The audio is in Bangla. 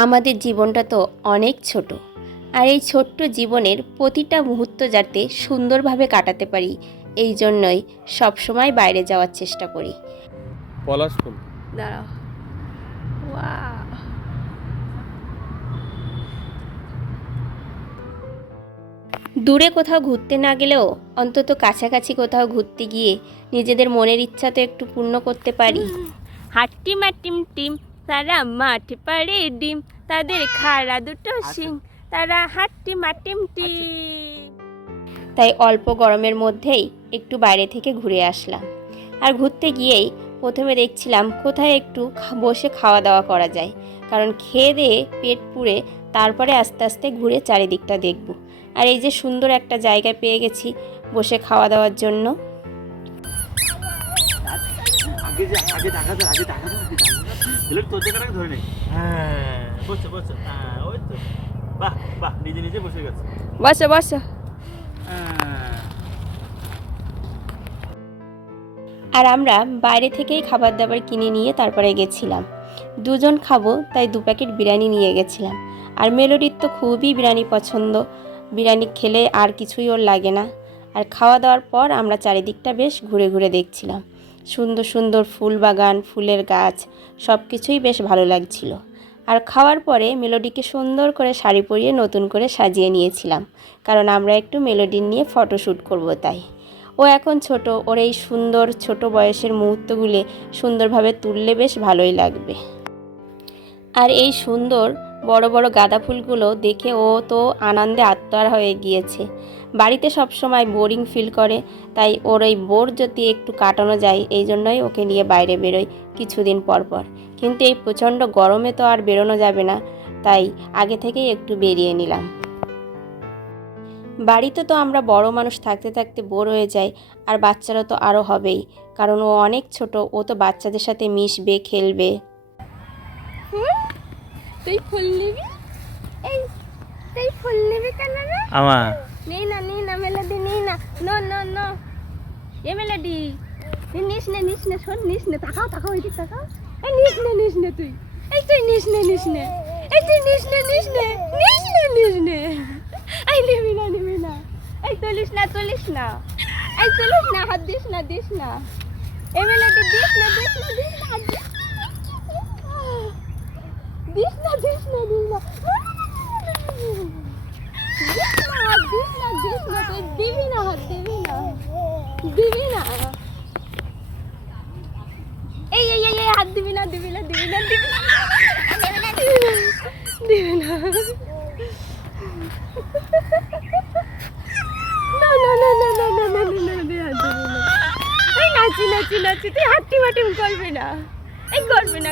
আমাদের জীবনটা তো অনেক ছোট, আর এই ছোট্ট জীবনের প্রতিটা মুহূর্ত যাতে সুন্দরভাবে কাটাতে পারি এই জন্যই সবসময় বাইরে যাওয়ার চেষ্টা করি। পলাশ ফুল দাঁড়াও, ওয়াও, দূরে কোথাও ঘুরতে না গেলেও অন্তত কাছাকাছি কোথাও ঘুরতে গিয়ে নিজেদের মনের ইচ্ছা তো একটু পূর্ণ করতে পারি। হাট্টি মাটিম টিম, তারা মাঠ পাড়ে ডিম, তাদের খাড়া দুটো শিং, তারা হাট্টি মাটিম টিম। তাই অল্প গরমের মধ্যেই একটু বাইরে থেকে ঘুরে আসলাম। আর ঘুরতে গিয়েই প্রথমে দেখছিলাম কোথায় একটু বসে খাওয়া দাওয়া করা যায়, কারণ খেয়ে দিয়ে পেট পুড়ে তারপরে আস্তে আস্তে ঘুরে চারিদিকটা দেখব। আর এই যে সুন্দর একটা জায়গা পেয়ে গেছি বসে খাওয়া দাওয়ার জন্য। বসো বসো। আর আমরা বাইরে থেকেই খাবার দাবার কিনে নিয়ে তারপরে গেছিলাম। দুজন খাবো তাই 2 প্যাকেট বিরিয়ানি নিয়ে গেছিলাম। আর মেলোডির তো খুবই বিরিয়ানি পছন্দ, বিরিয়ানি খেলে আর কিছুই ওর লাগে না। আর খাওয়া দাওয়ার পর আমরা চারিদিকটা বেশ ঘুরে ঘুরে দেখছিলাম। সুন্দর সুন্দর ফুল বাগান, ফুলের গাছ, সব কিছুই বেশ ভালো লাগছিল। আর খাওয়ার পরে মেলোডিকে সুন্দর করে শাড়ি পরিয়ে নতুন করে সাজিয়ে নিয়েছিলাম, কারণ আমরা একটু মেলোডির নিয়ে ফটোশ্যুট করব তাই। ও এখন ছোট, ওর এই সুন্দর ছোট বয়সের মুহূর্তগুলি সুন্দরভাবে তুললে বেশ ভালোই লাগবে। আর এই সুন্দর বড় বড় গাঁদা ফুলগুলো দেখে ও তো আনন্দে আত্মহারা হয়ে গিয়েছে। বাড়িতে সব সময় বোরিং ফিল করে, তাই ওর এই বোর যদি একটু কাটানো যায় এই জন্যই ওকে নিয়ে বাইরে বেরোই কিছুদিন পর পর। কিন্তু এই প্রচণ্ড গরমে তো আর বেরোনো যাবে না, তাই আগে থেকেই একটু বেরিয়ে নিলাম। বাড়িতে তো আমরা বড় মানুষ থাকতে থাকতে বোর হয়ে যাই, আর বাচ্চারা তো আরও হবেই, কারণ ও অনেক ছোট, ও তো বাচ্চাদের সাথে মিশবে, খেলবে। তুই ফুল নিবি? এই তুই ফুল নিবি কেন রে? আমার নেই না মেলোডি, নেই না, no no no, a melody নিস নে শোন, নিস নে, তাকাও এদিকে তাকাও। এই নিস নে তুই, এই তুই নিস নে, এই তুই নিস নে, এই নিবি না, এই তুলিস না, এই তুলিস না, হাত দিস না, এই মেলোডি দিস না, হাত দিস না, তুই দিবি না, হাত দিবি না, এই হাত দিবি না, নাচি তুই হাট্টি মাটিম করবি না, এই করবি না।